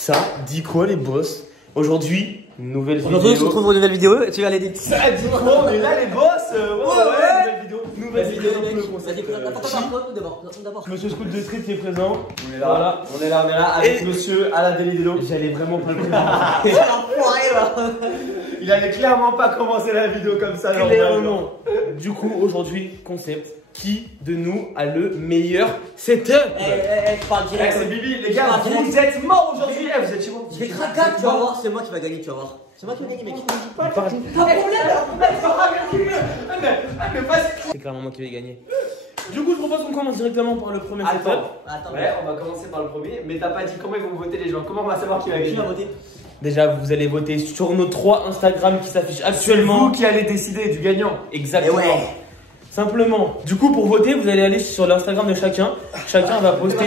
Ça dit quoi les boss? Aujourd'hui, nouvelle vidéo. Aujourd'hui, on se retrouve pour une nouvelle vidéo et tu vas l'aider. Ça dit quoi? On est là les boss. Nouvelle vidéo. Nouvelle vidéo. D'abord. Monsieur Scout de Street qui est présent. On est là, voilà. on est là avec monsieur à la Delido. J'allais vraiment pas le présenter. C'est l'enfoiré là. Il allait clairement pas commencer la vidéo comme ça. Clairement. Du coup, aujourd'hui, concept. Qui de nous a le meilleur setup? Je parle direct. C'est Bibi, les gars, vous êtes morts aujourd'hui. Vous êtes chez moi. Je vais craquer, tu vas voir, c'est moi qui va gagner, tu vas voir. C'est moi qui vais gagner, mec. C'est clairement moi qui vais gagner. Du coup, je propose qu'on commence directement par le premier setup. Attends. Ouais, on va commencer par le premier. Mais t'as pas dit comment ils vont voter les gens. Comment on va savoir qui va gagner? Qui va voter? Déjà, vous allez voter sur nos 3 Instagram qui s'affichent C'est actuellement. vous qui allez décider du gagnant. Exactement. Et ouais. Simplement. Du coup, pour voter, vous allez aller sur l'Instagram de chacun. Chacun va poster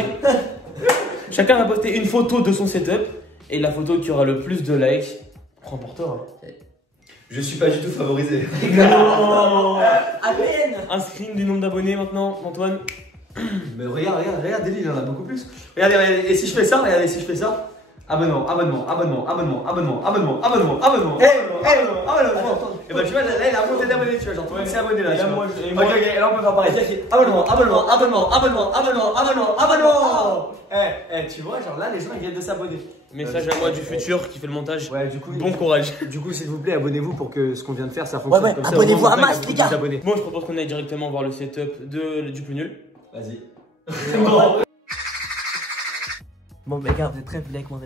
une photo de son setup. Et la photo qui aura le plus de likes prend pour toi. Je suis pas du tout favorisé. Non. À peine. Un screen du nombre d'abonnés maintenant, Antoine. Mais regarde, Deli, il en a beaucoup plus. Regardez, et si je fais ça, abonnement. Et bah tu vois, là il a monté d'abonnés, tu vois, genre tout le monde s'est abonné là. Et là, moi, Ok, et là on peut faire pareil. Abonnement. Tu vois, genre là les gens ils viennent de s'abonner. Message à moi du futur qui fait le montage. Ouais, du coup, Bon courage. Du coup, s'il vous plaît, abonnez-vous pour que ce qu'on vient de faire ça fonctionne. Ouais, comme ça. abonnez-vous à Au moins, masse, on a les gars. beaucoup d'abonnés. Moi, je propose qu'on aille directement voir le setup du plus nul. Vas-y. Bon, bah, gars, vous êtes prêts? Venez avec moi,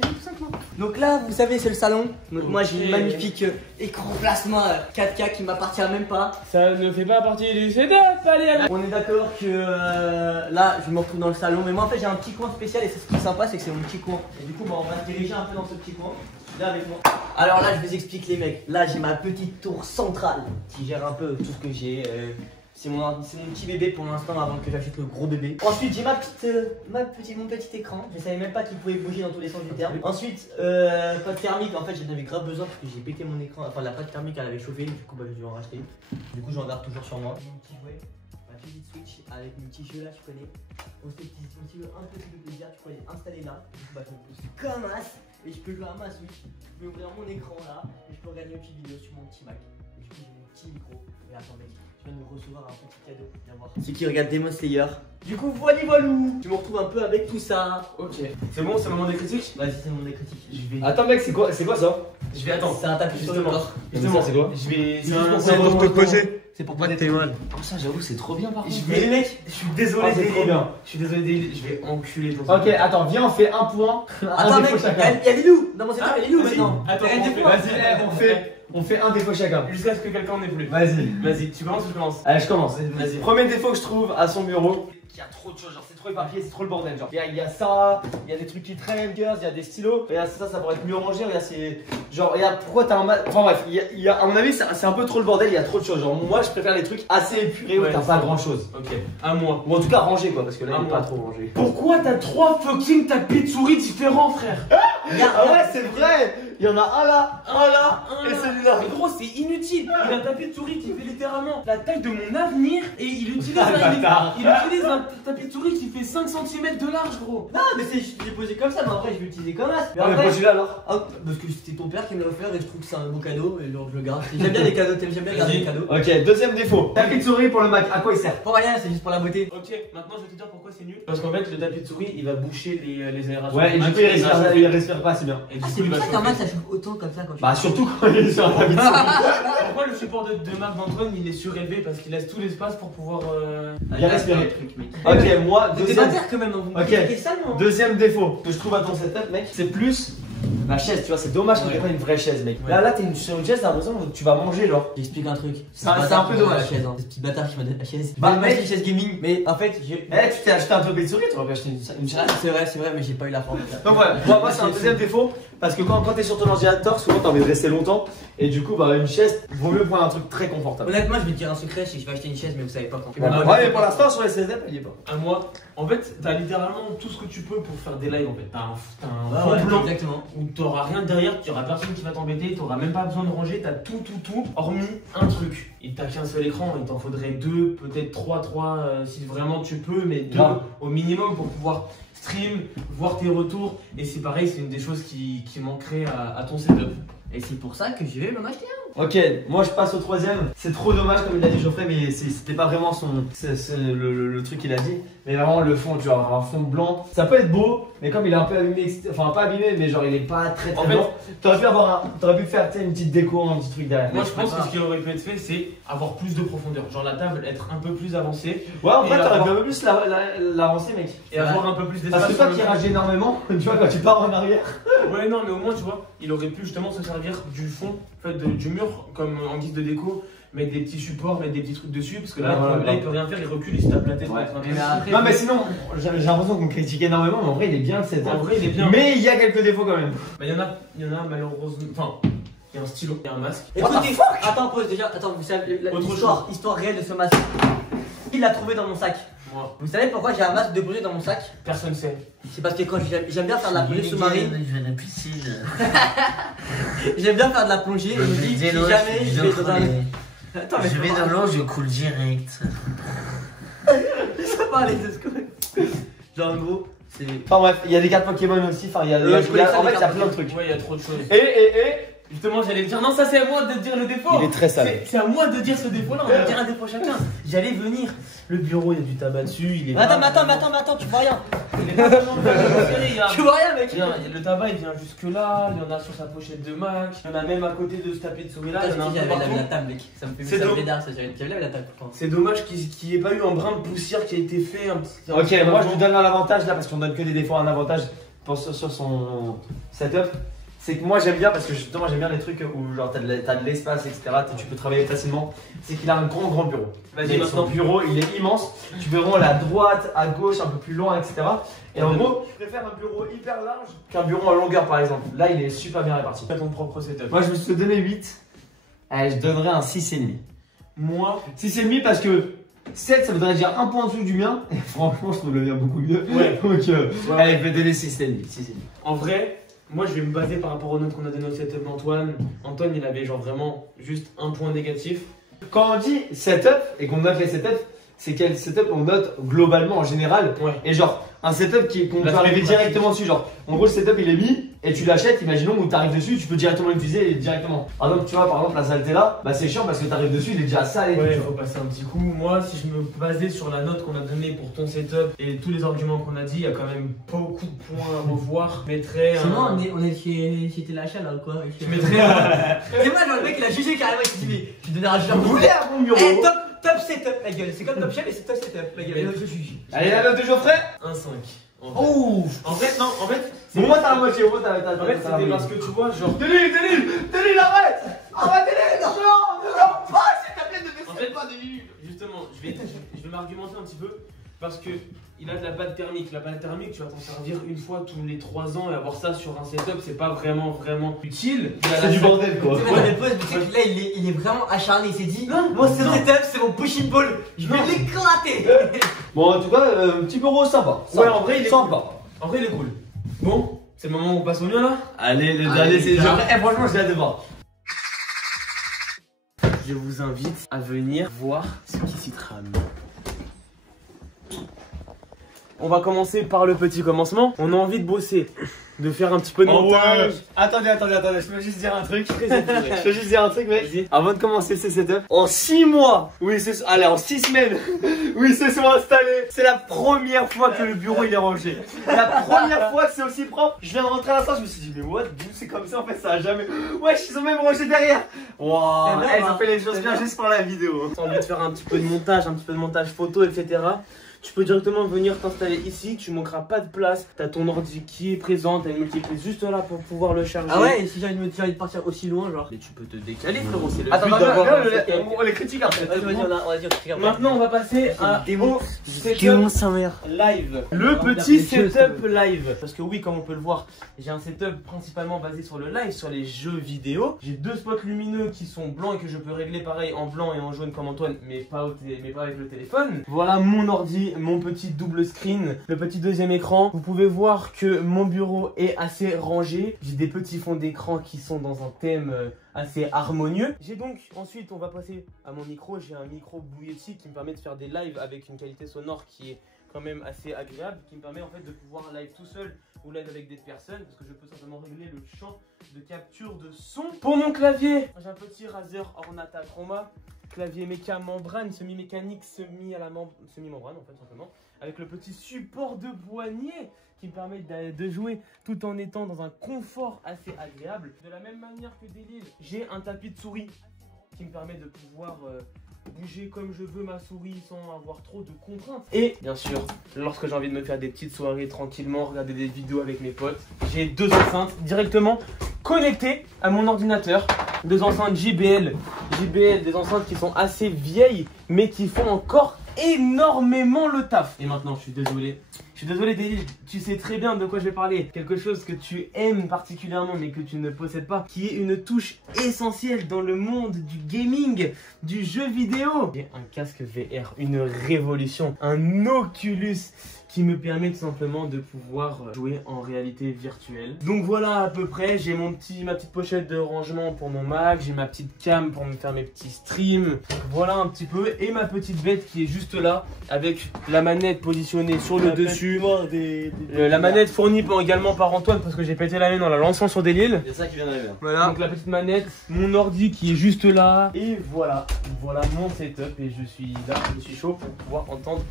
tout simplement. Donc là, vous savez, c'est le salon. Donc moi, j'ai une magnifique écran plasma 4K qui m'appartient même pas. Ça ne fait pas partie du setup, allez. On est d'accord que là, je me retrouve dans le salon. Mais moi, en fait, j'ai un petit coin spécial et c'est ce qui est sympa, c'est que c'est mon petit coin. Et du coup, bah, on va se diriger un peu dans ce petit coin. Là avec moi. Alors là, je vous explique les mecs. Là, j'ai ma petite tour centrale qui gère un peu tout ce que j'ai. C'est mon petit bébé pour l'instant avant que j'achète le gros bébé. Ensuite j'ai mon petit écran. Je savais même pas qu'il pouvait bouger dans tous les sens du terme. Ensuite pâte thermique, en fait j'en avais grave besoin parce que j'ai pété mon écran. Enfin la pâte thermique elle avait chauffé, du coup bah, je vais en racheter. Du coup j'en garde toujours sur moi. Mon petit jouet, ma petite Switch avec mon petit jeu là, tu connais. On se fait un petit jeu un petit peu plaisir, tu peux aller installer là. Du coup bah je me pose comme as et je peux jouer à ma Switch. Je peux ouvrir mon écran là et je peux regarder une petite vidéo sur mon petit Mac. Et du coup j'ai mon petit micro. Et attends mec, je viens de recevoir un petit cadeau, viens voir. C'est qui regarde Demon Slayer. Du coup voilà, je me retrouve un peu avec tout ça. Ok. C'est bon, c'est le moment des critiques? Vas-y, c'est mon des critiques. Je vais. Attends mec, c'est quoi ça? Je vais attendre. C'est un tapis sur le corps. Justement, c'est quoi? Je vais. C'est pour te poser. C'est pour pas t'es mal. Oh ça j'avoue c'est trop bien par contre. Mais les mecs, Je suis désolé. Ah, c'est trop bien. Je suis désolé. Je vais enculer ton. Ok, attends, viens on fait un point. attends mec, il y a les loups. Dans mon secteur, il y a les loups Vas-y. maintenant. Attends, Vas-y, on fait un défaut chacun. Jusqu'à ce que quelqu'un n'ait plus. Vas-y. Tu commences ou je commence? Allez, je commence. Vas-y. Premier défaut que je trouve à son bureau. Il y a trop de choses, genre c'est trop éparpillé, c'est trop le bordel. Genre il y a ça, il y a des trucs qui traînent, il y a des stylos, il y a ça pourrait être mieux rangé. Il y a ces. Genre, il y a pourquoi t'as un mal. Enfin bref, il y a, à mon avis, c'est un peu trop le bordel, il y a trop de choses. Genre, moi je préfère les trucs assez épurés où t'as pas grand chose. Ok, à moi. Ou en tout cas rangé quoi, parce que là il est moi. pas trop rangé. Pourquoi t'as 3 fucking tapis de souris différents, frère? Ah ouais, c'est vrai! Il y en a un là, et celui-là. Mais gros, c'est inutile. Il a un tapis de souris qui fait littéralement la taille de mon avenir et il utilise un tapis de souris qui fait 5 cm de large, gros. Non, mais je l'ai posé comme ça, mais après je vais l'utiliser comme as. Mais pourquoi celui-là alors? Parce que c'était ton père qui me l'a offert et je trouve que c'est un beau cadeau et donc je le garde. J'aime bien les cadeaux, j'aime bien garder les cadeaux. Ok, deuxième défaut. Tapis de souris pour le Mac, à quoi il sert? Pour rien, c'est juste pour la beauté. Ok, maintenant je vais te dire pourquoi c'est nul. Parce qu'en fait, le tapis de souris il va boucher les aérations. Ouais, et du coup il respire pas assez bien. Et du Ah, coup, c'est il pour va ça qu'un chauffer. Mac ça chauffe autant comme ça quand tu. Bah, surtout quand il est sur un tapis de souris. Pourquoi le support de Marc d'Antoine il est surélevé? Parce qu'il laisse tout l'espace pour pouvoir Bien respirer. mec. Ok, moi, T'es pas terre quand même, hein, vous me Ok. critiquez salement. deuxième défaut que je trouve à ton setup, mec, c'est plus la chaise. Tu vois, c'est dommage que t'aies pas une vraie chaise, mec. Ouais. Là, t'es sur une chaise, t'as l'impression que tu vas manger, genre. J'explique un truc. C'est un peu dommage. La chaise, hein. Ce petit bâtard qui m'a donné la chaise. Bah, Bah, mec. une chaise gaming. Mais en fait, Tu t'es acheté un tapis de souris, t'aurais pu acheter une chaise. c'est vrai, mais j'ai pas eu la forme. Donc voilà, moi c'est un deuxième défaut parce que quand t'es sur ton ordinateur, souvent t'as envie de rester longtemps et du coup bah une chaise, vaut mieux prendre un truc très confortable. Honnêtement, je vais te dire un secret, c'est que je vais acheter une chaise, mais vous savez pas quand. Ouais, mais pour l'instant sur les CSF, elle y est pas. À moi, en fait, t'as littéralement tout ce que tu peux pour faire des lives en fait. T'as un Ouais, fond blanc exactement. où t'auras rien derrière, tu auras personne qui va t'embêter, tu auras même pas besoin de ranger, tu as tout, hormis un truc. Il t'a qu'un seul écran, il t'en faudrait 2, peut-être 3 si vraiment tu peux, mais 2 au minimum pour pouvoir stream, voir tes retours. Et c'est pareil, c'est une des choses qui manquerait à ton setup. Et c'est pour ça que je vais m'en acheter un. Ok, moi je passe au troisième. C'est trop dommage comme il a dit Geoffrey, mais c'était pas vraiment le truc qu'il a dit. Mais vraiment le fond, tu vois, un fond blanc. Ça peut être beau, mais comme il est un peu abîmé, enfin pas abîmé, mais genre il est pas très blanc. T'aurais pu faire une petite déco, un petit truc derrière. Moi je pense que ce qui aurait pu être fait, c'est avoir plus de profondeur. Genre la table être un peu plus avancée. Ouais, en fait t'aurais pu un peu plus l'avancer, mec. Et avoir un peu plus d'espace. Parce que toi qui rages énormément, tu vois, quand tu pars en arrière. Ouais, non, mais au moins, tu vois, il aurait pu justement se servir du fond, en fait, du mur, comme en guise de déco, mettre des petits supports, mettre des petits trucs dessus, parce que là, il peut rien faire, il recule, il se tape la tête. Ouais. Non, mais sinon, j'ai l'impression qu'on critique énormément, mais en vrai, il est bien le setup. En vrai, il est bien. Mais il y a quelques défauts quand même. Bah, il y en a malheureusement. Enfin, il y a un stylo, il y a un masque. Écoutez, attends, pause déjà. Attends, vous savez, histoire réelle de ce masque. Qui l'a trouvé dans mon sac? Moi. Vous savez pourquoi j'ai un masque de plongée dans mon sac? Personne sait. C'est parce que quand j'aime bien faire de la plongée sous-marine. Je vais à la piscine. J'aime bien faire de la plongée et je me dis si jamais je vais dans un. Attends, mais je vais dans l'eau, je coule direct. Ça va aller de ce que. Genre en gros, c'est. Enfin bref, il y a des cartes Pokémon aussi. Enfin, il y a en fait, il y a plein de trucs. Ouais, il y a trop de choses. Et justement, j'allais dire, non, ça c'est à moi de dire le défaut. Il est très sale. C'est à moi de dire ce défaut-là, on va dire un défaut chacun. J'allais venir. Le bureau, il y a du tabac dessus. Il est attends, tu vois rien. Il est pas vraiment serré, Tu vois rien, mec. Le tabac, il vient jusque là. Il y en a sur sa pochette de Mac. Il y en a même à côté de ce tapis de souris là. J'avais lavé la table, mec. Ça me fait bizarre, ça. J'avais lavé la table pourtant. C'est dommage qu'il n'y ait pas eu un brin de poussière qui a été fait. Ok, moi je vous donne un avantage là parce qu'on donne que des défauts, un avantage sur son setup. C'est que moi j'aime bien parce que justement j'aime bien les trucs où genre t'as de l'espace, etc. Tu peux travailler facilement. C'est qu'il a un grand bureau. Vas-y, maintenant. Son bureau il est immense. Tu peux vraiment aller à droite, à gauche, un peu plus loin, etc. Et en gros, je préfère un bureau hyper large qu'un bureau en longueur par exemple. Là il est super bien réparti. Fais ton propre setup. Moi je me suis donné 8. Allez, je donnerais un 6,5. Moi, 6,5 parce que 7 ça voudrait dire un point en dessous du mien. Et franchement je trouve le mien beaucoup mieux. Ouais. Donc allez, je vais donner 6,5. En vrai. Moi je vais me baser par rapport aux notes qu'on a donné au setup d'Antoine. Antoine il avait genre vraiment juste un point négatif. Quand on dit setup et qu'on note les setups, c'est quel setup on note globalement en général. Ouais. Et genre un setup qu'on peut arriver directement dessus. Genre en gros le setup il est mis et tu l'achètes, imaginons où tu arrives dessus, tu peux directement l'utiliser directement. Par exemple tu vois par exemple la saleté là, bah c'est chiant parce que tu arrives dessus, il est déjà sale et ouais, tout. Faut passer un petit coup. Moi si je me basais sur la note qu'on a donnée pour ton setup et tous les arguments qu'on a dit, il y a quand même beaucoup de points à revoir. Je mettrais sinon on est chez Téléachat là ou quoi? Je mettrais c'est moi le mec il a jugé carrément, il s'est dit mais je vais donner un jeu. Vous voulez un bon bureau? Eh, top setup ma gueule, c'est comme Top Chef et c'est top setup ma gueule, je juge. Allez la note de Geoffrey. un 5. Ouf. En fait non, en fait Bon moi t'as la moitié, au moins t'as en fait c'était parce que tu vois genre Denis, arrête. Arrêtez-les. Non, pas, s'il te plaît, ne en fait pas Denis. Justement, je vais m'argumenter un petit peu parce que il a de la pâte thermique. La pâte thermique, tu vas t'en servir une fois tous les 3 ans et avoir ça sur un setup, c'est pas vraiment utile. C'est du bordel quoi. Là il est vraiment acharné, il s'est dit moi ce setup c'est mon push-in ball, je vais l'éclater. Bon en tout cas, petit bureau sympa. Ouais en vrai il est sympa. cool. En vrai il est cool. Bon, c'est le moment où on passe au mien là. Allez, le dernier c'est Geoffrey. Eh franchement j'ai hâte de voir. Je vous invite à venir voir ce qui s'y trame. On va commencer par le petit commencement. On a envie de bosser, de faire un petit peu de montage. Attendez, je peux juste dire un truc. Je peux juste dire un truc, mec. Vas-y. Avant de commencer ce setup, en 6 mois, allez, en 6 semaines, où ils se sont installés, c'est la première fois que le bureau il est rangé. La première fois que c'est aussi propre. Je viens de rentrer à l'instant, je me suis dit, mais what, c'est comme ça en fait, ça a jamais. Wesh, ils ont même rangé derrière. Waouh, ils ont fait les choses bien juste pour la vidéo. Si tu as envie de faire un petit peu de montage, photo, etc. Tu peux directement venir t'installer ici, tu manqueras pas de place. T'as ton ordi qui est présent, t'as une multiprise juste là pour pouvoir le charger. Ah ouais, et si j'ai envie de partir aussi loin, genre. Mais tu peux te décaler, frérot, c'est le Attends, but d'avoir un setup. on les critique après. Vas-y, on va dire critique après. Maintenant, on va passer au Démon sa mère. live. Le petit setup live. Parce que oui, comme on peut le voir, j'ai un setup principalement basé sur le live, sur les jeux vidéo. J'ai 2 spots lumineux qui sont blancs et que je peux régler pareil en blanc et en jaune comme Antoine, mais pas avec le téléphone. Voilà mon ordi, mon petit double screen, le petit deuxième écran. Vous pouvez voir que mon bureau est assez rangé. J'ai des petits fonds d'écran qui sont dans un thème assez harmonieux. J'ai donc, ensuite, on va passer à mon micro. J'ai un micro Blue Yeti qui me permet de faire des lives avec une qualité sonore qui est quand même assez agréable, qui me permet en fait de pouvoir live tout seul ou live avec des personnes, parce que je peux simplement régler le champ de capture de son. Pour mon clavier, j'ai un petit Razer Ornata Chroma, clavier méca membrane, semi-mécanique, semi-membrane en fait simplement, avec le petit support de poignet qui me permet de jouer tout en étant dans un confort assez agréable. De la même manière que Delil, j'ai un tapis de souris qui me permet de pouvoir bouger comme je veux ma souris sans avoir trop de contraintes. Et bien sûr, lorsque j'ai envie de me faire des petites soirées tranquillement, regarder des vidéos avec mes potes, j'ai deux enceintes directement connectées à mon ordinateur. Deux enceintes JBL, des enceintes qui sont assez vieilles mais qui font encore énormément le taf. Et maintenant, je suis désolé, Delil, tu sais très bien de quoi je vais parler. Quelque chose que tu aimes particulièrement mais que tu ne possèdes pas, qui est une touche essentielle dans le monde du gaming, du jeu vidéo. J'ai un casque VR, une révolution, un Oculus qui me permet tout simplement de pouvoir jouer en réalité virtuelle. Donc voilà à peu près, j'ai ma petite pochette de rangement pour mon Mac, j'ai ma petite cam pour me faire mes petits streams. Voilà un petit peu, et ma petite bête qui est juste là avec la manette positionnée sur le dessus. La manette fournie également par Antoine parce que j'ai pété la mienne en la lançant sur Delil. C'est ça qui vient d'arriver. Voilà. Donc la petite manette, mon ordi qui est juste là. Et voilà mon setup et je suis là, je suis chaud pour pouvoir entendre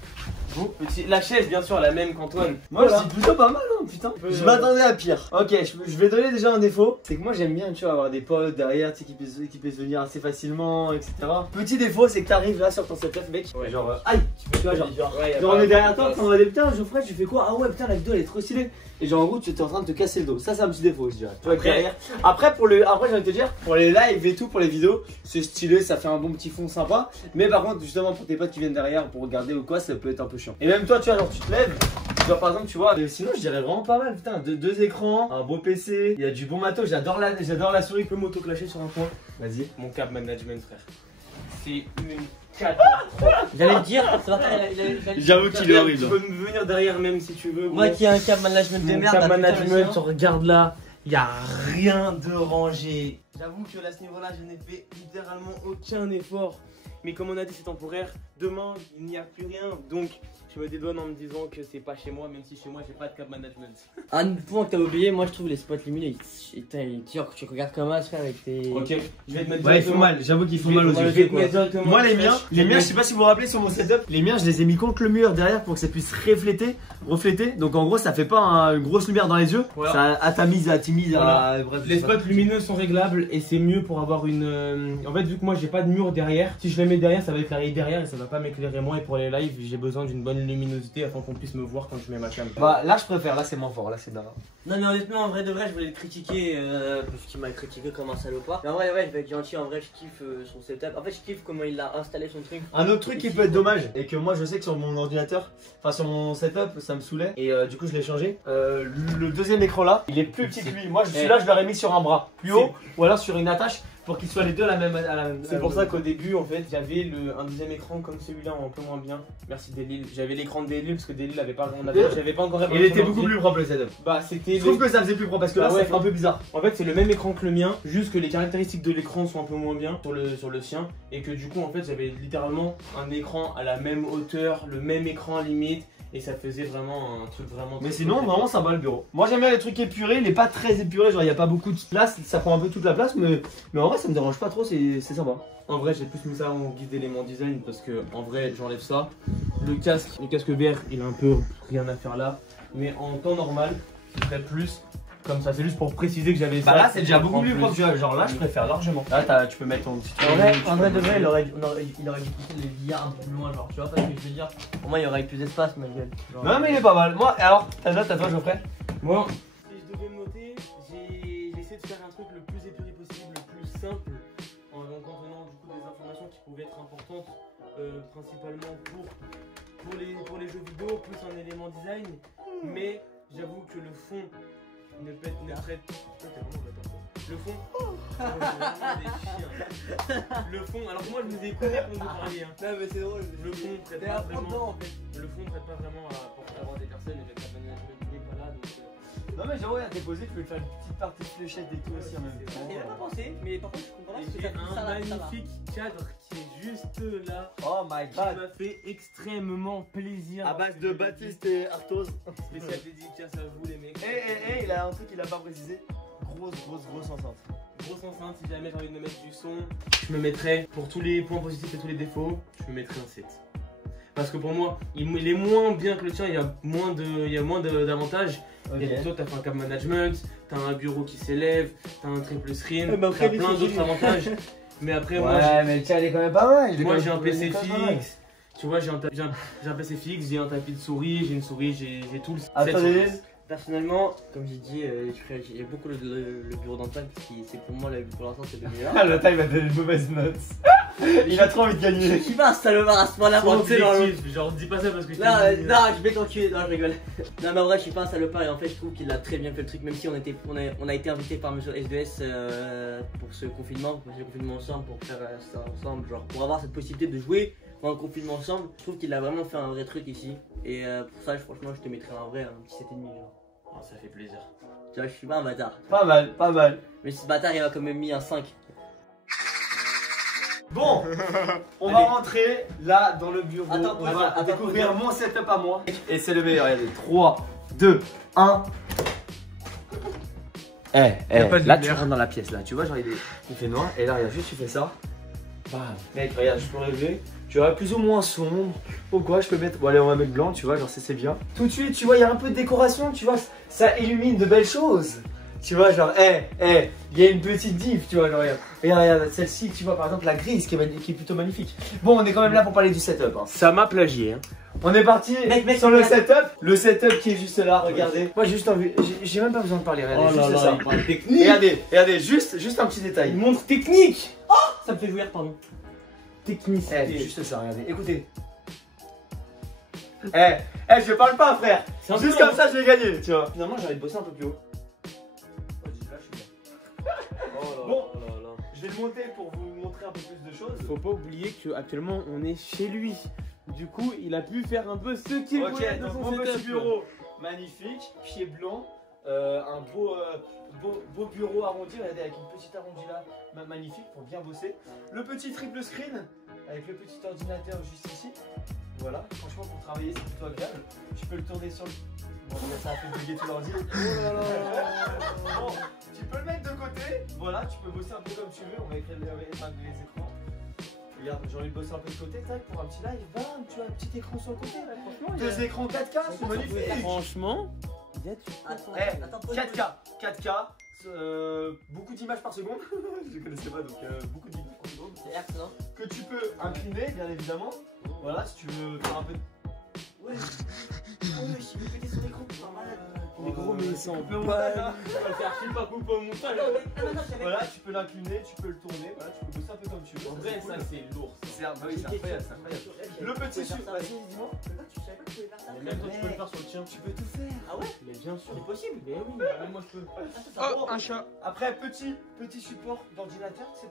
vos petits... La chaise bien sûr la même qu'Antoine. Moi voilà. c'est plutôt pas mal hein, putain. Je m'attendais à pire. Ok, je vais donner déjà un défaut. C'est que moi j'aime bien tu vois avoir des potes derrière tu sais, qui puissent venir assez facilement etc. Petit défaut c'est que t'arrives là sur ton setup mec. Ouais. Genre aïe tu vois genre Ouais, on est derrière toi quand on va dire putain Geoffrey tu fais quoi? Ah ouais putain la vidéo elle est trop stylée. Et genre en gros tu es en train de te casser le dos. Ça c'est un petit défaut je dirais. Tu vois derrière. Après j'ai envie de te dire pour les lives et tout pour les vidéos c'est stylé, ça fait un bon petit fond sympa. Mais par contre justement pour tes potes qui viennent derrière pour regarder ou quoi ça peut être un peu chiant. Et même toi tu vois genre tu te lèves. Genre par exemple tu vois sinon je dirais vraiment pas mal putain deux écrans, un beau PC, il y a du bon matos, j'adore la souris. Je peux m'auto-clasher sur un point. Vas-y. Mon cap management frère. C'est une catastrophe. J'allais le dire, ça va, J'avoue qu'il est horrible. Tu peux me venir derrière même si tu veux. moi qui ai un cap management de Mon merde. cap là, putain, management, le tu regardes là, il n'y a rien de rangé. J'avoue que à ce niveau-là, je n'ai fait littéralement aucun effort. Mais comme on a dit, c'est temporaire. Demain, il n'y a plus rien. Donc, je me dédouane en me disant que c'est pas chez moi, même si chez moi, j'ai pas de cap management. Un point que t'as oublié, moi je trouve les spots lumineux, tu regardes comme ça frère avec tes... Ok, je vais te mettre Ouais, ils font mal, j'avoue qu'ils font mal aux Je yeux. vais te mettre directement. Moi les miens, je sais pas si vous vous rappelez sur mon setup, les miens je les ai mis contre le mur derrière pour que ça puisse refléter. Donc en gros ça fait pas une grosse lumière dans les yeux, Voilà. ça atomise, Voilà. bref. Les spots lumineux sont réglables et c'est mieux pour avoir une... En fait vu que moi j'ai pas de mur derrière, si je les mets derrière ça va éclairer derrière et ça va pas m'éclairer moi. Et pour les lives j'ai besoin d'une bonne luminosité afin qu'on puisse me voir quand je mets ma cam. Bah là je préfère, là c'est moins fort, là c'est d'art. Non mais honnêtement en vrai de vrai je voulais le critiquer parce qu'il m'a critiqué comme un salopard. Mais en vrai ouais je vais être gentil, en vrai je kiffe son setup. En fait je kiffe comment il a installé son truc. Un autre truc qui peut être dommage et que moi je sais que sur mon ordinateur, enfin sur mon setup ça me saoulait et du coup je l'ai changé. Le deuxième écran là, il est plus petit que lui. Moi celui-là je l'aurais mis sur un bras plus haut ou alors sur une attache pour qu'ils soient les deux à la même. C'est pour ça qu'au début en fait j'avais un deuxième écran comme celui-là un peu moins bien. Merci Delil. J'avais l'écran de Delil parce que Delil avait pas j'avais pas encore Il était beaucoup plus propre le setup. Bah c'était Je trouve que ça faisait plus propre parce que là Ah ouais, ça fait un peu bizarre. En fait c'est le même écran que le mien, juste que les caractéristiques de l'écran sont un peu moins bien sur le sien et que du coup en fait j'avais littéralement un écran à la même hauteur, le même écran limite. Et ça faisait vraiment un truc vraiment... Mais sinon vraiment sympa le bureau. Moi j'aime bien les trucs épurés, il est pas très épuré, genre il y a pas beaucoup de place, ça prend un peu toute la place mais en vrai ça me dérange pas trop, c'est sympa. En vrai j'ai plus mis ça en guide d'éléments design parce que en vrai j'enlève ça. Le casque VR il a un peu rien à faire là. Mais en temps normal ce serait plus comme ça, c'est juste pour préciser que j'avais ça. Bah là c'est déjà beaucoup plus propre, genre là je préfère largement. Là tu peux mettre ton petit truc. En vrai de vrai il aurait dû pousser les billards un peu plus loin genre tu vois pas ce que je veux dire. Pour moi il y aurait eu plus d'espace ma gueule. Non mais il est pas mal. Moi alors ta note à toi Geoffrey? Moi si je devais me noter, j'ai essayé de faire un truc le plus épuré possible, le plus simple en contenant du coup des informations qui pouvaient être importantes principalement pour les jeux vidéo plus un élément design, mais j'avoue que le fond ne prête. Le fond. Le fond, alors que moi je vous ai écouté pour vous parler. Hein. Non mais c'est drôle. Le fond prête T'es pas à fond vraiment. dedans en fait. Le fond ne prête pas vraiment pour avoir des personnes et le cap management n'est pas là donc. Non mais genre regarde, t'es posé, tu peux faire une petite partie de fléchette et tout aussi en même temps. J'ai même pas pensé, mais par contre, je comprends pas parce que J'ai ça un va. magnifique cadre qui est juste là. Oh my Qui m'a fait extrêmement plaisir. À base de Baptiste et Arthos. Spécial dédicace à vous les mecs. Il a un truc qu'il a pas précisé. Grosse enceinte. Grosse enceinte, si jamais j'ai envie de me mettre du son, je me mettrais, pour tous les points positifs et tous les défauts, je me mettrais un 7. Parce que pour moi, il est moins bien que le tien, il y a moins d'avantages. Ok. Et toi, t'as fait un cap management, t'as un bureau qui s'élève, t'as un triple screen, mais après, t'as plein d'autres avantages. Mais après, Ouais, mais le tien il est quand même pas mal. moi j'ai un PC fixe. Tu vois, j'ai un PC fixe, j'ai un tapis de souris, j'ai une souris, j'ai tout le set Attendez. sur place. Personnellement, comme j'ai dit, il y a beaucoup le bureau d'Antoine qui c'est pour moi pour l'instant c'est le meilleur. Ah, le time a donné une mauvaise note. Il a trop envie de Je gagner. suis pas un salopard à ce point-là pour Sans entrer dans le. objectif, genre dis pas ça parce que je Non, t'ai dit, non, je vais t'enculer, non, je rigole. Non, mais en vrai, je suis pas un salopard et en fait, je trouve qu'il a très bien fait le truc, même si on a été invité par Monsieur S2S pour ce confinement ensemble, pour faire ça ensemble, genre pour avoir cette possibilité de jouer dans le confinement ensemble. Je trouve qu'il a vraiment fait un vrai truc ici et pour ça, franchement, je te mettrais un petit 7,5 genre. Oh, ça fait plaisir. Tu vois, je suis pas un bâtard. Pas mal, pas mal. Mais ce bâtard, il a quand même mis un 5. Bon, on va rentrer là dans le bureau. Attends, on va attends, découvrir attends. mon setup à moi. Et c'est le meilleur. Regardez, 3, 2, 1. Là tu rentres dans la pièce là, tu vois, genre il fait noir et là regarde, juste tu fais ça. Bam. Mec, regarde, je peux régler. Tu vois, plus ou moins sombre. Pourquoi je peux mettre. Bon, allez, on va mettre blanc, tu vois, genre c'est bien. Tout de suite, tu vois, il y a un peu de décoration, tu vois, ça illumine de belles choses. Tu vois, genre, il y a une petite div, tu vois, genre, regarde, celle-ci, tu vois, par exemple, la grise qui est plutôt magnifique. Bon, on est quand même là pour parler du setup. Hein. Ça m'a plagié. Hein. On est parti Mec, sur le mec. setup. Le setup qui est juste là, regardez. Moi, j'ai juste envie, j'ai même pas besoin de parler, regardez, Oh là juste là, ça. il parle technique. Regardez, juste un petit détail. Il montre technique. Ça me fait jouir, pardon. Technicité. Juste ça, regardez, écoutez. Je parle pas, frère. C'est un Juste peu comme ça, je vais gagner, tu vois. Finalement, j'ai envie de bosser un peu plus haut. Bon. Je vais le monter pour vous montrer un peu plus de choses. Faut pas oublier qu'actuellement on est chez lui. Du coup, il a pu faire un peu ce qu'il voulait Ok, dans donc son mon petit setup. bureau magnifique, pied blanc, un beau bureau arrondi, regardez, avec une petite arrondie là, magnifique pour bien bosser. Le petit triple screen avec le petit ordinateur juste ici. Voilà, franchement pour travailler c'est plutôt agréable. Tu peux le tourner sur le. Bon, ça a fait bugger tout l'ordi. Bon, tu peux le mettre de côté. Voilà, tu peux bosser un peu comme tu veux. On va écrire les écrans. Regarde, j'ai envie de bosser un peu de côté, tac, pour un petit live, bam, tu as un petit écran sur le côté, là, franchement. Deux écrans 4K, c'est magnifique. Franchement, il y a du Attends, 4K, beaucoup d'images par seconde. Je connaissais pas, donc beaucoup d'images par seconde. C'est Hertz, non? Que tu peux incliner, bien évidemment. Voilà, si tu veux faire un peu de. Ouais. Je vais péter son écran, c'est pas malade. Mais gros, mais ils sont On peut pas. monter, hein. Tu vas le faire super coupe au montage. Voilà, tu peux l'incliner, tu peux le tourner, voilà, tu peux bosser un peu comme tu veux. En vrai, ça c'est lourd. c'est incroyable, c'est incroyable. Le petit vas-y, dis-moi. Tu savais pas que tu pouvais faire ça? Même toi, tu peux le faire sur le tien. Tu peux tout faire. Ah ouais? Mais bien sûr. C'est possible? Mais oui, même moi je peux. Oh, un chat. Après, petit support d'ordinateur, tu sais,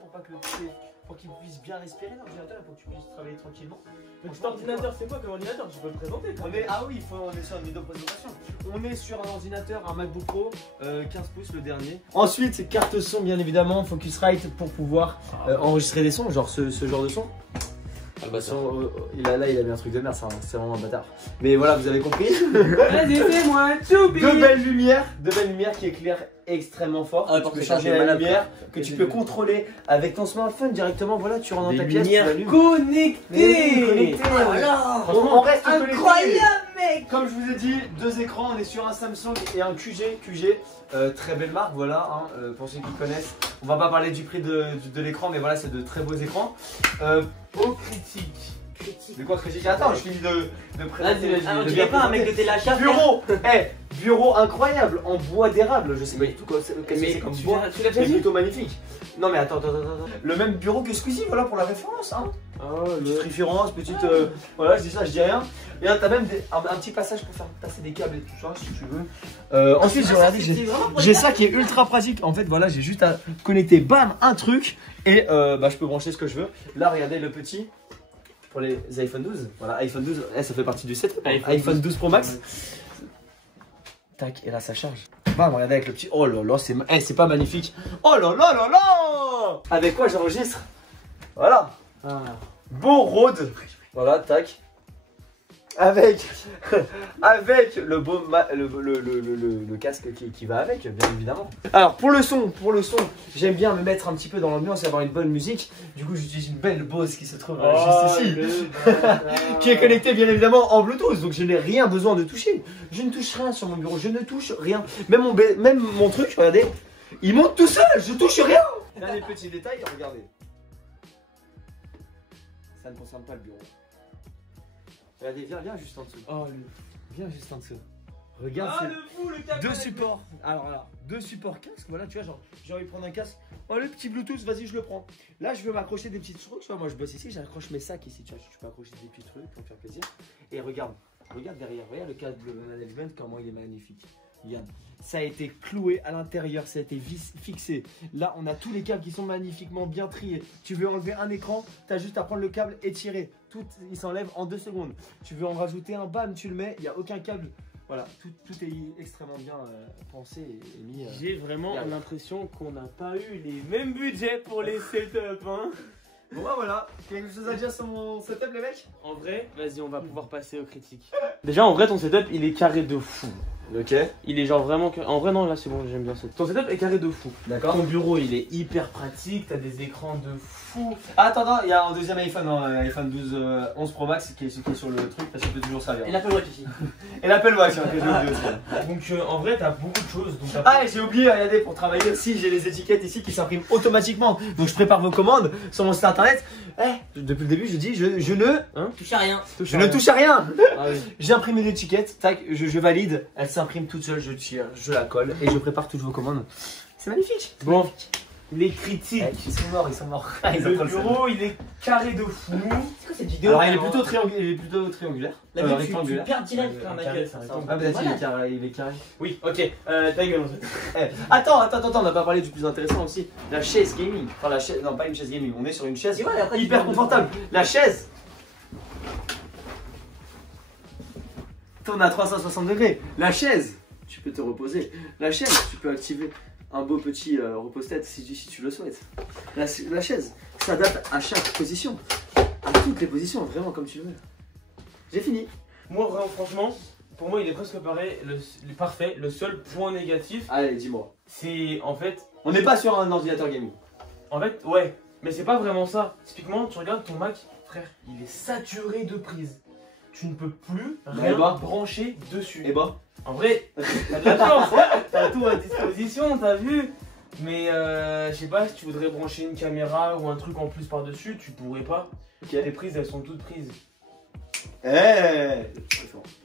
pour qu'il puisse bien respirer l'ordinateur, pour que tu puisses travailler tranquillement. Petit ordinateur, c'est quoi comme ordinateur? Tu peux le présenter quand même. Ah oui, on est sur une vidéo présentation. On est sur un ordinateur, un MacBook Pro, 15 pouces le dernier. Ensuite, carte son bien évidemment, Focusrite pour pouvoir enregistrer des sons, genre ce genre de son. Il a mis un truc de merde, c'est vraiment un bâtard. Mais voilà, vous avez compris. Vas-y, fais-moi choupi. Deux belles lumières qui éclairent extrêmement fort. Ah, Tu par peux contre, changer c'est la malade, lumière, frère. que tu peux contrôler avec ton smartphone directement. Voilà, tu rentres dans ta Des pièce, tu lumières l'allumes. connectées. Connecté. Voilà! On reste connecté. Incroyable, mec! Comme je vous ai dit, deux écrans, on est sur un Samsung et un QG. Très belle marque, voilà, hein, pour ceux qui connaissent. On va pas parler du prix de l'écran, mais voilà, c'est de très beaux écrans. Aux critiques. De quoi critique? Attends, je finis de présenter. Vas-y, de tu bien n'es pas un mec de présenter. téléachat. Bureau incroyable, en bois d'érable, je sais pas du tout qu'est-ce que c'est comme bois. Tu l'as déjà C'est dit? plutôt magnifique. Non mais attends. Le même bureau que Squeezie, voilà pour la référence, hein. Oh, Petite référence, voilà, je dis ça, je dis rien. Et là, t'as même un petit passage pour faire passer des câbles et tout ça, si tu veux. Ensuite, j'ai regardé, j'ai ça qui est ultra pratique. En fait, voilà, j'ai juste à connecter, bam, un truc. Et je peux brancher ce que je veux. Là, regardez le petit pour les iPhone 12. Voilà, iPhone 12, ça fait partie du set. iPhone 12 Pro Max. Tac, et là ça charge. Bam, regardez avec le petit. Oh là là, c'est pas magnifique. Oh là là là là. Avec quoi j'enregistre? Voilà. Beau Rode. Voilà, tac. Avec le beau le casque qui va avec, bien évidemment. Alors pour le son, j'aime bien me mettre un petit peu dans l'ambiance et avoir une bonne musique. Du coup j'utilise une belle Bose qui se trouve juste ici, qui est connectée bien évidemment en Bluetooth. Donc je n'ai rien besoin de toucher. Je ne touche rien sur mon bureau, je ne touche rien. Même mon truc, regardez, il monte tout seul, je touche rien. Dernier petit détail, regardez. Ça ne concerne pas le bureau. Regardez, viens juste en dessous. Viens juste en dessous. Regarde, deux supports. Alors là, deux supports casque. Voilà, tu vois, genre, j'ai envie de prendre un casque. Oh, le petit Bluetooth, vas-y, je le prends. Là, je veux m'accrocher des petits trucs. Tu vois, moi, je bosse ici, j'accroche mes sacs ici. Tu vois, tu peux accrocher des petits trucs pour me faire plaisir. Et regarde derrière. Regarde le câble management, comment il est magnifique. Regarde. Ça a été cloué à l'intérieur, ça a été fixé. Là, on a tous les câbles qui sont magnifiquement bien triés. Tu veux enlever un écran, tu as juste à prendre le câble et tirer. Tout, il s'enlève en 2 secondes. Tu veux en rajouter un, bam, tu le mets, il n'y a aucun câble. Voilà, tout est extrêmement bien pensé et mis. J'ai vraiment l'impression qu'on n'a pas eu les mêmes budgets pour les setups, hein. Bon bah voilà, quelque chose à dire sur mon setup les mecs? En vrai, vas-y, on va pouvoir passer aux critiques. Déjà, en vrai, ton setup, il est carré de fou. Ok. Il est genre vraiment... En vrai, non, là, c'est bon, j'aime bien ça. Ton setup est carré de fou. D'accord. Ton bureau, il est hyper pratique, t'as des écrans de fou. Attends, il y a un deuxième iPhone, iPhone 12 11 Pro Max qui est sur le truc parce qu'il peut toujours servir. Et l'Apple Watch ici. Et l'Apple Watch, que j'ai oublié aussi. Donc, en vrai, t'as beaucoup de choses. Donc, Ah, et j'ai oublié, regardez, pour travailler aussi, j'ai les étiquettes ici qui s'impriment automatiquement. Donc je prépare vos commandes sur mon site internet. Depuis le début, je dis, je ne Touche à rien. touche à rien. Ah oui. J'ai imprimé l'étiquette, tac, je valide, elle s'imprime toute seule, je tire, je la colle et je prépare toutes vos commandes. C'est magnifique. Bon, les critiques. Ils sont morts. Le bureau, il est carré de fou. C'est quoi cette vidéo? Alors il est plutôt triangulaire. La vie, tu rectangulaire. perds direct, Ouais, frère, ma carré, gueule. ça ça. répond. Ah, peut-être Voilà. il est carré. Oui, ok, ta gueule en fait. Attends, on n'a pas parlé du plus intéressant aussi. La chaise gaming. Enfin, la chaise, non, pas une chaise gaming. On est sur une chaise Et ouais, après, hyper tu- confortable. La chaise tourne à 360 degrés. La chaise, tu peux te reposer. La chaise, tu peux activer un beau petit repose-tête si tu le souhaites. La chaise s'adapte à chaque position. À toutes les positions, vraiment comme tu veux. J'ai fini. Moi, vraiment, franchement, pour moi, il est presque pareil, parfait. Le seul point négatif, Allez, dis-moi. c'est en fait, On n'est pas sur un ordinateur gaming. ouais, mais c'est pas vraiment ça. Typiquement, tu regardes ton Mac, frère, il est saturé de prises. Tu ne peux plus rien bah. brancher dessus. Et bah En vrai, t'as de la chance, t'as tout à disposition, t'as vu. Mais je sais pas, si tu voudrais brancher une caméra ou un truc en plus par-dessus, tu pourrais pas. Ok. Les prises, elles sont toutes prises.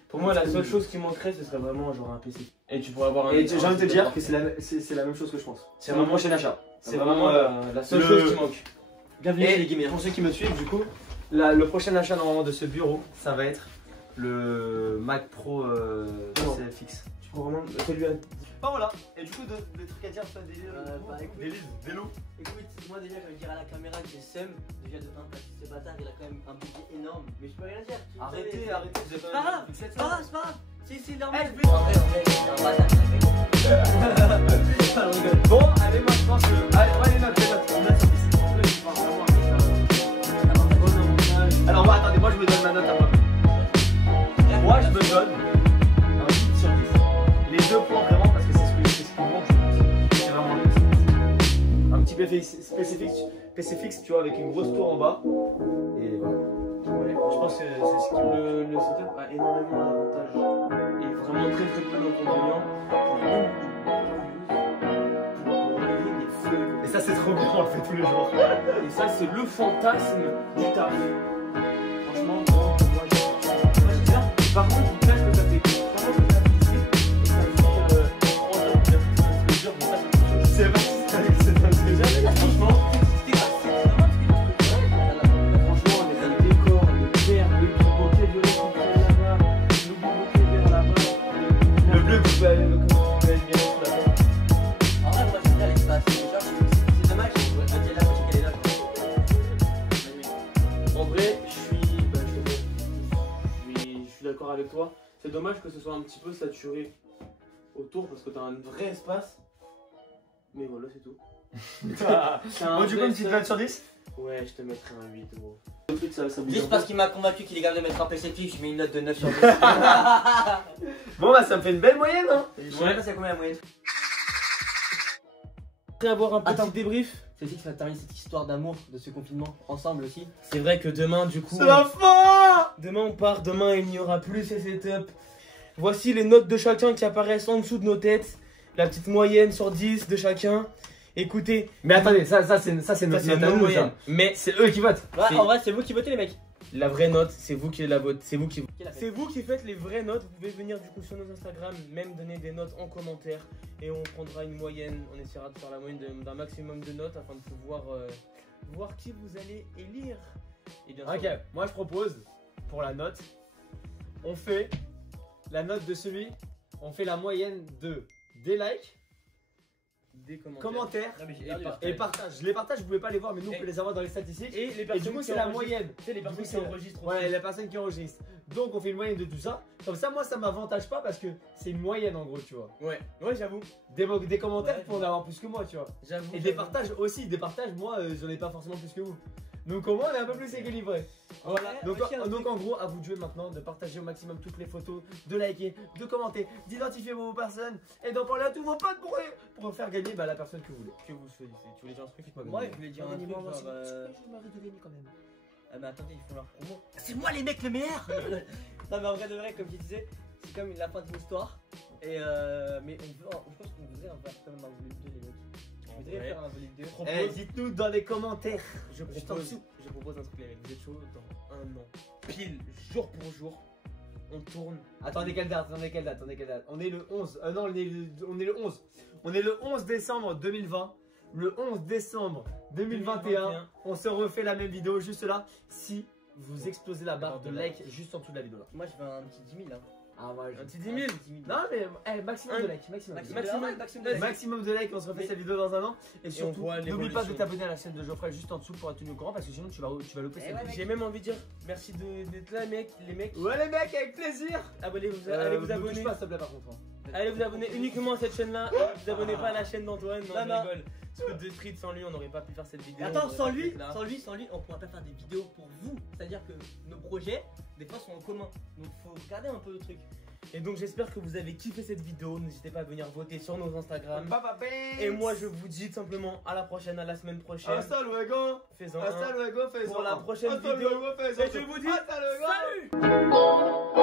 Pour moi, la seule chose qui manquerait, ce serait vraiment genre un PC. Et tu pourrais avoir un. Et j'ai envie de te dire que c'est la même chose que je pense. C'est mon prochain achat. C'est vraiment la seule chose qui manque. Bienvenue chez les Et gamers. pour ceux qui me suivent, du coup, le prochain achat normalement de ce bureau, ça va être le Mac Pro CFX. Tu peux vraiment. Celui-là. Bah voilà, et du coup, des trucs à dire, ça, bah, écoute. des loups. Écoute, moi déjà je vais dire à la caméra que j'ai seum. Déjà de 1 parce que ce bâtard il a quand même un budget énorme. Mais je peux rien dire. Arrêtez, vous avez c'est pas grave, c'est pas grave, c'est pas grave. C'est normal. Eh, En vrai, c'est un bâtard. Pas le rigole. Bon, allez, moi je pense que. Allez, on va les notes sur 10. Alors, moi, attendez, moi je me donne ma note à moi. Moi je me donne un 8 sur 10. Les 2 points vraiment parce que c'est ce qui manque, je pense. C'est vraiment un petit PC fixe, tu vois, avec une grosse tour en bas. Et voilà. Ouais, je pense que c'est ce qui le setup a énormément d'avantages et vraiment très peu d'inconvénients. Pour régler les feux. Et ça, c'est trop bien, on le fait tous les jours. Et ça, c'est le fantasme du taf. Franchement, moi j'aime bien. Par contre, il cache que ça fait 3 ans que ça fait ici et ça fait 3 ans que ça fait plaisir. Mais ça, c'est quelque chose. C'est pas un plaisir. Franchement, c'était franchement, les décors, les verts, le bouquet violet qui traîne là-bas, le bouquet vert là-bas. Le bleu, vous pouvez aller le bien sous la tête. En vrai, moi j'aime bien l'espace. C'est dommage, je vois déjà la moitié qu'elle est là. En vrai, dommage que ce soit un petit peu saturé autour parce que t'as un vrai espace. Mais voilà, c'est tout. Bon, du coup, une petite note sur 10? Ouais, je te mettrai un 8 gros. Juste parce qu'il m'a convaincu qu'il est capable de mettre un PC fixe, je mets une note de 9 sur 10. Bon, bah, ça me fait une belle moyenne, hein. Je sais même pas c'est combien la moyenne. Après avoir un petit Attends. débrief. C'est aussi que ça va terminer cette histoire d'amour de ce confinement ensemble aussi. C'est vrai que demain, du coup. C'est la fin! Demain, on part. Demain, il n'y aura plus ces setups. Voici les notes de chacun qui apparaissent en dessous de nos têtes. La petite moyenne sur 10 de chacun. Écoutez, Mais attendez, ça c'est notre ça, c'est note à notre nous, moyenne. ça. Mais C'est eux qui votent. Ouais, C'est- en vrai, c'est vous qui votez, les mecs. la vraie note, c'est vous qui la votez. C'est vous qui. Qui l'a fait C'est vous qui faites les vraies notes. Vous pouvez venir du coup sur nos Instagram, même donner des notes en commentaire. Et on prendra une moyenne. On essaiera de faire la moyenne d'un maximum de notes afin de pouvoir voir qui vous allez élire. Et bien sûr, Ok, moi je propose, pour la note, on fait la note de celui, on fait la moyenne de des likes, des commentaires. commentaires Ah, mais j'ai Et perdu, là. et partages. Je les partage, vous pouvez pas les voir, mais nous on Et- peut les avoir dans les statistiques. Et les Et personnes du coup, qui c'est la enregistrent- moyenne. Tu sais, les Du personnes coup, qui c'est- enregistrent Ouais, aussi. la personne qui enregistre. Donc on fait une moyenne de tout ça. Comme ça, moi ça m'avantage pas parce que c'est une moyenne en gros, tu vois. Ouais, j'avoue. Des commentaires Ouais. pour en avoir plus que moi, tu vois. J'avoue. Et des partages aussi, des partages, moi j'en ai pas forcément plus que vous. Donc au moins on est un peu plus équilibré. Voilà. Ouais, Donc, aussi, un donc truc. en gros, à vous de jouer maintenant, de partager au maximum toutes les photos, de liker, de commenter, d'identifier vos personnes et d'en parler à tous vos potes pour faire gagner la personne que vous voulez. Que vous choisissez. Tu voulais dire un truc? Moi, je voulais dire un truc genre. Je m'arrête de gagner quand même. Ah, mais attendez, ils font leur promo. C'est moi les mecs le meilleur. Non, mais en vrai de vrai, comme tu disais, c'est comme la fin d'une histoire. Et mais je pense qu'on voudrait faire quand même un volume 2, les mecs. Je voudrais Ouais. faire un volume 2. Eh, dites-nous dans les commentaires. Je Juste en propose, dessous. je propose un truc, les mecs. Vous êtes chaud dans un an. Pile, jour pour jour. On tourne. Attendez quelle date, On est le 11. Non, on est le 11. On est le 11 décembre 2020. Le 11 décembre 2021. On se refait la même vidéo juste là. Si vous explosez la barre de like juste en dessous de la vidéo là. Moi, je fais un petit 10 000 là. Ah ouais, Un petit 10 000. Non mais maximum de likes, maximum. Maximum de likes, on se refait cette vidéo dans un an. Et surtout, voit n'oublie l'évolution. pas de t'abonner à la chaîne de Geoffrey juste en dessous pour être tenu au courant parce que sinon tu vas louper cette vidéo. J'ai même envie de dire merci d'être là, mec. Les mecs, Ouais les mecs, avec plaisir. abonnez-vous, allez vous Ne touche abonner. pas s'il te plaît par contre. Allez vous abonner uniquement à cette chaîne-là. Vous abonnez pas à la chaîne d'Antoine. Non, Non, je rigole. Scoot de Street, sans lui, on n'aurait pas pu faire cette vidéo. Attends, On sans aurait pas lui, pu être là. sans lui, on pourra pas faire des vidéos pour vous. C'est-à-dire que nos projets, des fois, sont en commun. Donc, faut regarder un peu le truc. Et donc j'espère que vous avez kiffé cette vidéo. N'hésitez pas à venir voter sur nos Instagram. Papa Et moi je vous dis tout simplement à la prochaine, à la semaine prochaine. Hasta luego. Fais-en Hasta un. luego, fais-en Pour la un. prochaine Hasta vidéo. luego, fais-en Et je un. vous dis Hasta luego. salut.